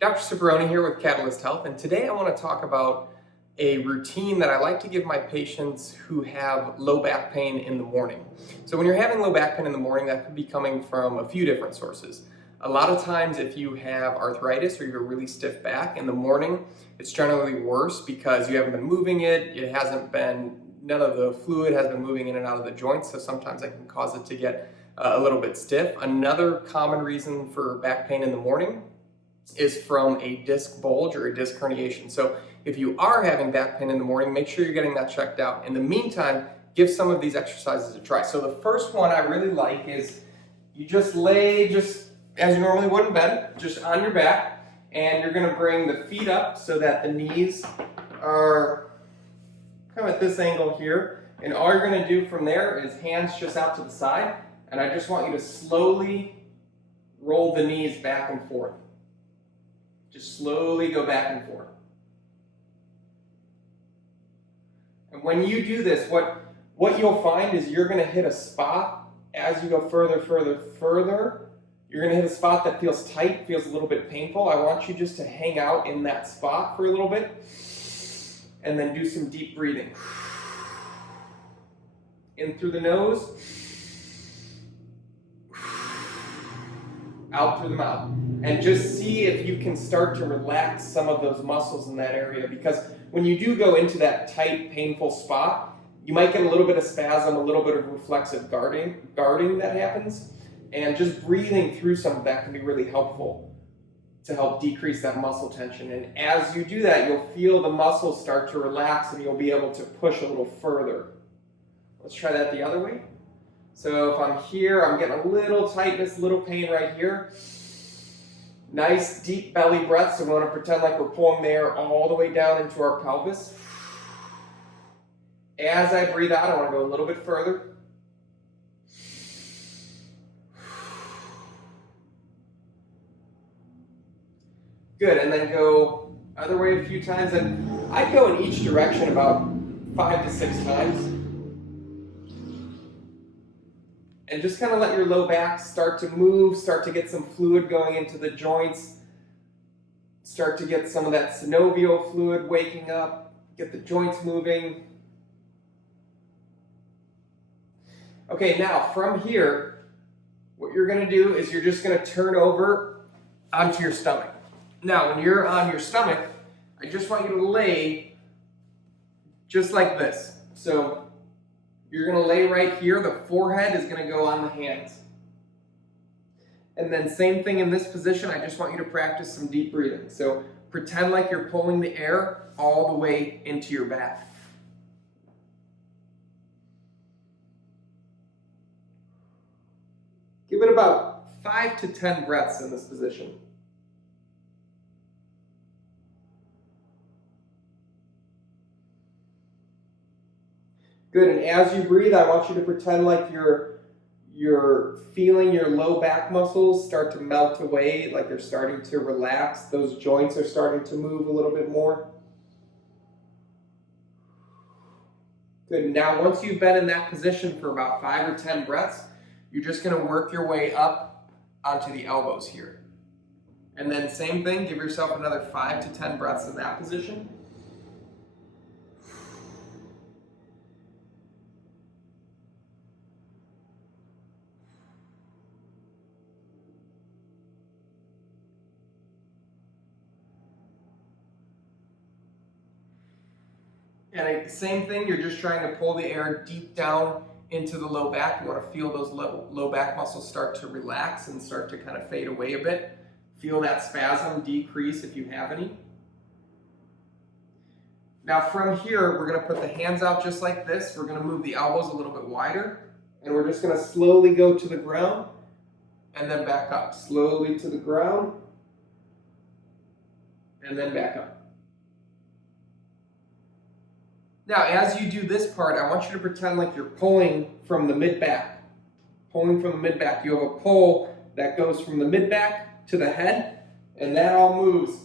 Dr. Cipperoni here with Catalyst Health, and today I want to talk about a routine that I like to give my patients who have low back pain in the morning. So when you're having low back pain in the morning, that could be coming from a few different sources. A lot of times if you have arthritis or you have a really stiff back in the morning, it's generally worse because you haven't been moving it, none of the fluid has been moving in and out of the joints, so sometimes that can cause it to get a little bit stiff. Another common reason for back pain in the morning is from a disc bulge or a disc herniation. So if you are having back pain in the morning, make sure you're getting that checked out. In the meantime, give some of these exercises a try. So the first one I really like is you just lay just as you normally would in bed, just on your back, and you're gonna bring the feet up so that the knees are kind of at this angle here. And all you're gonna do from there is hands just out to the side, and I just want you to slowly roll the knees back and forth. Just slowly go back and forth. And when you do this, what you'll find is you're going to hit a spot as you go further. You're going to hit a spot that feels tight, feels a little bit painful. I want you just to hang out in that spot for a little bit and then do some deep breathing. In through the nose, out through the mouth. And just see if you can start to relax some of those muscles in that area, because when you do go into that tight, painful spot, you might get a little bit of spasm, a little bit of reflexive guarding that happens, and just breathing through some of that can be really helpful to help decrease that muscle tension. And as you do that, you'll feel the muscles start to relax and you'll be able to push a little further. Let's try that the other way. So if I'm here, I'm getting a little tightness, little pain right here. Nice deep belly breath, so we want to pretend like we're pulling the air all the way down into our pelvis. As I breathe out, I want to go a little bit further. Good, and then go other way a few times, and I'd go in each direction about 5 to 6 times. And just kind of let your low back start to move, start to get some fluid going into the joints, start to get some of that synovial fluid waking up, get the joints moving. Okay, now from here, what you're going to do is you're just going to turn over onto your stomach. Now, when you're on your stomach, I just want you to lay just like this. So you're going to lay right here. The forehead is going to go on the hands. And then same thing in this position. I just want you to practice some deep breathing. So pretend like you're pulling the air all the way into your back. Give it about 5 to 10 breaths in this position. Good, and as you breathe, I want you to pretend like you're feeling your low back muscles start to melt away, like they're starting to relax. Those joints are starting to move a little bit more. Good, now once you've been in that position for about 5 or 10 breaths, you're just going to work your way up onto the elbows here. And then same thing, give yourself another 5 to 10 breaths in that position. And same thing, you're just trying to pull the air deep down into the low back. You want to feel those low back muscles start to relax and start to kind of fade away a bit. Feel that spasm decrease if you have any. Now from here, we're going to put the hands out just like this. We're going to move the elbows a little bit wider, and we're just going to slowly go to the ground and then back up. Slowly to the ground and then back up. Now, as you do this part, I want you to pretend like you're pulling from the mid-back. Pulling from the mid-back. You have a pull that goes from the mid-back to the head, and that all moves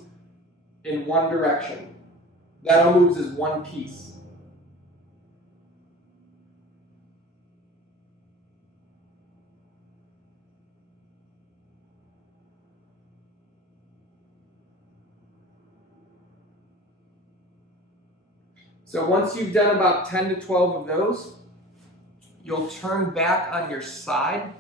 in one direction. That all moves as one piece. So once you've done about 10 to 12 of those, you'll turn back on your side.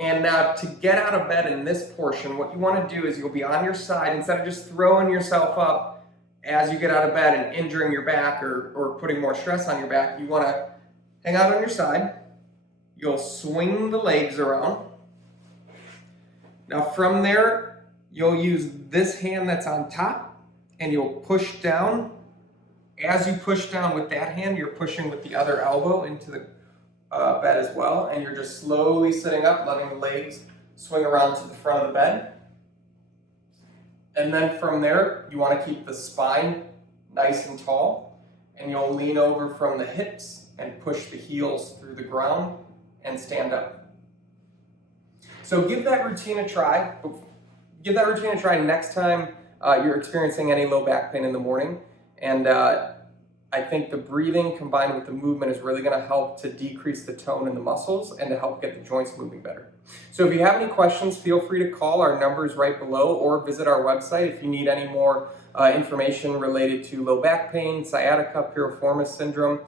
And now to get out of bed in this portion, what you want to do is you'll be on your side. Instead of just throwing yourself up as you get out of bed and injuring your back or putting more stress on your back, you want to hang out on your side. You'll swing the legs around. Now from there, you'll use this hand that's on top and you'll push down. As you push down with that hand, you're pushing with the other elbow into the bed as well, and you're just slowly sitting up, letting the legs swing around to the front of the bed. And then from there, you want to keep the spine nice and tall, and you'll lean over from the hips and push the heels through the ground and stand up. So give that routine a try. Give that routine a try next time you're experiencing any low back pain in the morning. And I think the breathing combined with the movement is really going to help to decrease the tone in the muscles and to help get the joints moving better. So if you have any questions, feel free to call. Our number is right below, or visit our website if you need any more information related to low back pain, sciatica, piriformis syndrome.